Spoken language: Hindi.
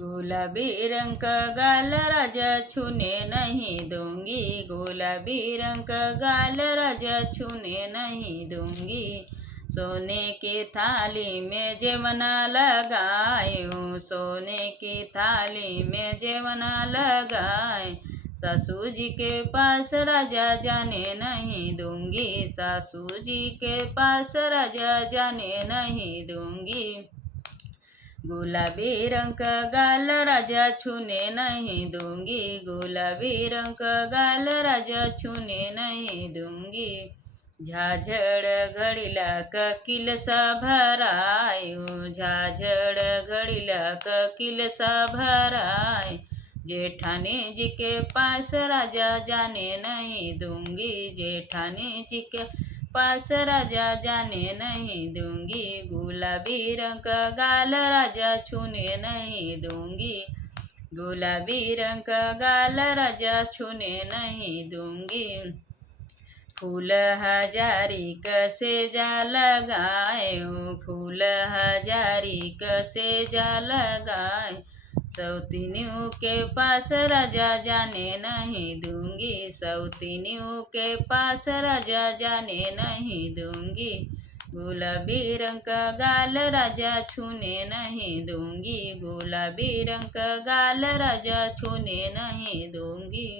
गुलाबी रंग का गाल राजा छूने नहीं दूंगी, गुलाबी रंग का गाल राजा छूने नहीं दूंगी। सोने की थाली में जेवना लगायूं, सोने की थाली में जेवना लगाए। सासू जी के पास राजा जाने नहीं दूंगी, सासू जी के पास राजा जाने नहीं दूंगी। गुलाबी रंग का गाल राजा छूने नहीं दूंगी, गुलाबी रंग का गाल राजा छूने नहीं दूंगी। झाझड़ घड़ीला का किलसा भरायूं, झाझड़ घड़ीला का किलसा भराए। जेठानी जी के पास राजा जाने नहीं दूंगी, जेठानी जी के पास राजा जाने नहीं दूंगी। गुलाबी रंग का गाल राजा छूने नहीं दूंगी, गुलाबी रंग का गाल राजा छूने नहीं दूंगी। फूल हजारी कसे जा लगायूं, फूल हजारी कसे जा लगाए। सौतीनियों के पास राजा जाने नहीं दूंगी, सौतीनियों के पास राजा जाने नहीं दूंगी। गुलाबी रंग का गाल राजा छूने नहीं दूंगी, गुलाबी रंग का गाल राजा छूने नहीं दूंगी।